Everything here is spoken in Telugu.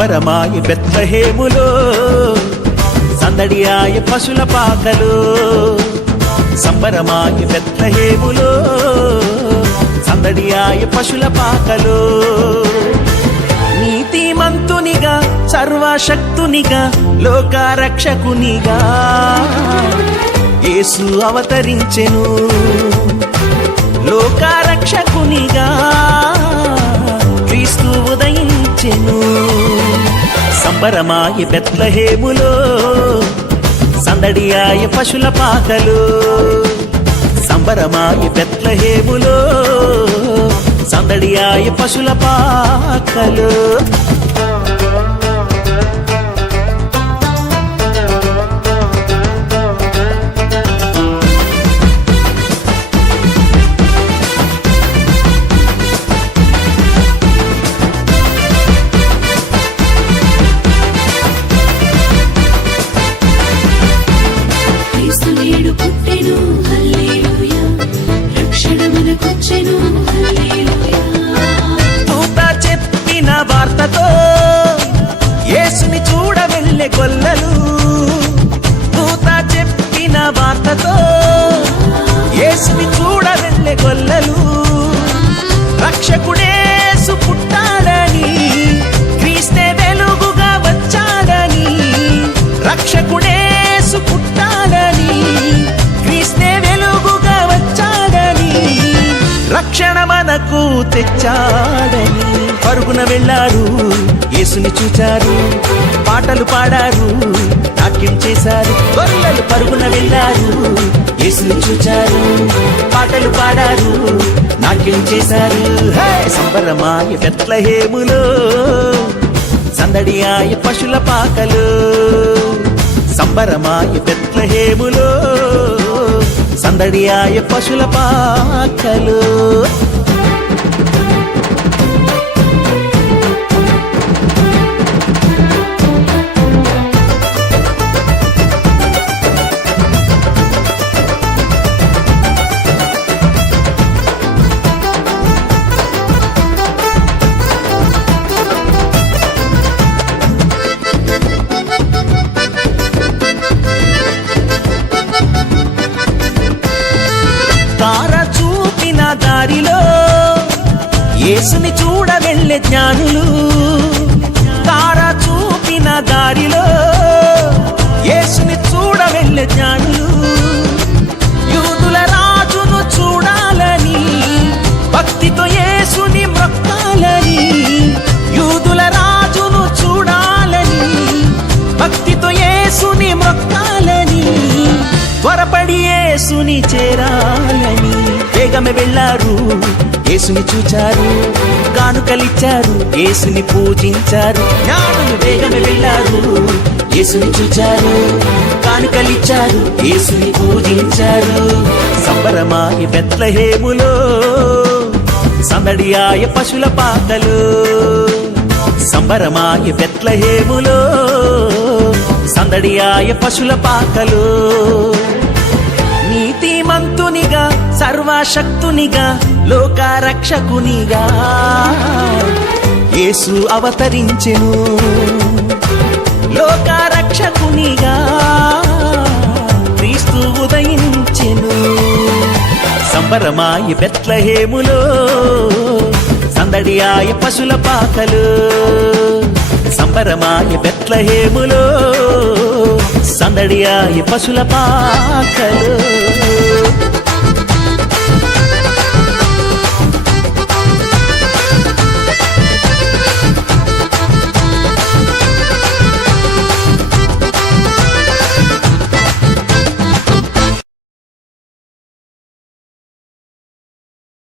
సంబరమాయ బెత్లెహేములో, సందడియాయ పశుల పాకలో. సంబరమాయ బెత్లెహేములో, సందడియాయ పశుల పాకలో. నీతిమంతునిగా సర్వశక్తునిగా లోకరక్షకునిగా యేసు అవతరించెను. లోకరక్షకునిగా క్రీస్తు ఉదయించెను. సంబరమాయ బెత్లెహేములో, సందడియాయ పశుల పాకలో. సంబరమాయ బెత్లెహేములో, సందడియాయ పశుల పాకలో. వార్తతో యేసుని చూడ వెళ్ళే గొల్లలు, దూత చెప్పిన వార్తతో యేసుని చూడ వెళ్ళే గొల్లలు. రక్షకుడేసు పుట్టాడని, క్రీస్తే వెలుగుగా వచ్చాడని. రక్షకుడేసు పుట్టాడని, క్రీస్తే వెలుగుగా వచ్చాడని. రక్షణ మనకు తెచ్చాడని పరుగున వెళ్ళారు, యేసుని చూచారు, పాటలు పాడారు, నాట్యం చేశారు. గొల్లలు పరుగున వెళ్ళారు, యేసుని చూచారు, పాటలు పాడారు, నాట్యం చేశారు. సంబరమాయ బెత్లెహేములో, సందడియాయ పశుల పాకలో. సంబరమాయ బెత్లెహేములో, సందడియాయ పశుల పాకలో. తార చూపిన దారిలో యేసుని చూడ వెళ్ళే జ్ఞానులు. తార చూపిన దారిలో యేసుని చూడ వెళ్ళే జ్ఞానులు. యూదుల రాజును చూడాలని, భక్తితో యేసుని మొక్కాలని. యూదుల రాజును చూడాలని, భక్తితో యేసుని మొక్కాలని. త్వరపడి యేసుని చేరాలని వేగమే వెళ్ళారు, యేసుని చూచారు, కానుకలిచ్చారు, యేసుని పూజించారు. జ్ఞానులు వేగమే వెళ్ళారు, యేసుని చూచారు, కానుకలిచ్చారు, యేసుని పూజించారు. సంబరమాయ బెత్లెహేములో, సందడియాయ పశుల పాకలో. సంబరమాయ బెత్లెహేములో, సందడియాయ పశుల పాకలో. నీతిమంతునిగా సర్వశక్తునిగా లోకరక్షకునిగా యేసు అవతరించెను. లోకరక్షకునిగా క్రీస్తు ఉదయించెను. సంబరమాయ బెత్లెహేములో, సందడియాయ పశుల పాకలో. సంబరమాయ బెత్లెహేములో, సందడియాయ పశుల పాకలో.